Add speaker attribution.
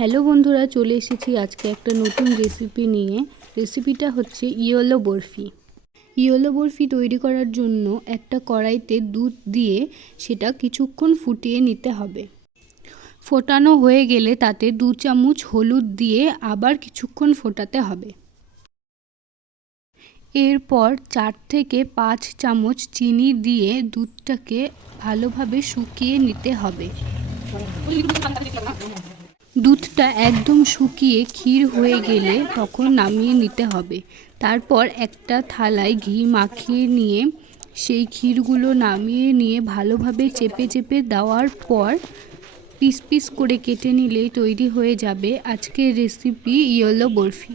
Speaker 1: Hello বন্ধুরা, চলে এসেছি আজকে একটা নতুন রেসিপি নিয়ে। রেসিপিটা হচ্ছে ইয়োলো বরফি। ইয়োলো বরফি তৈরি করার জন্য একটা কড়াইতে দুধ দিয়ে সেটা কিছুক্ষণ ফুটিয়ে নিতে হবে। ফোটানো হয়ে গেলে তাতে দু চামচ হলুদ দিয়ে আবার কিছুক্ষণ ফোটাতে হবে। এরপর চার থেকে পাঁচ চামচ চিনি দিয়ে দুধটাকে ভালোভাবে শুকিয়ে নিতে হবে। দুধটা একদম শুকিয়ে ক্ষীর হয়ে গেলে তখন নামিয়ে নিতে হবে। তারপর একটা থালায় ঘি মাখিয়ে নিয়ে সেই ক্ষীরগুলো নামিয়ে নিয়ে ভালোভাবে চেপে চেপে দেওয়ার পর পিস পিস করে কেটে নিলেই তৈরি হয়ে যাবে আজকের রেসিপি ইয়েলো বরফি।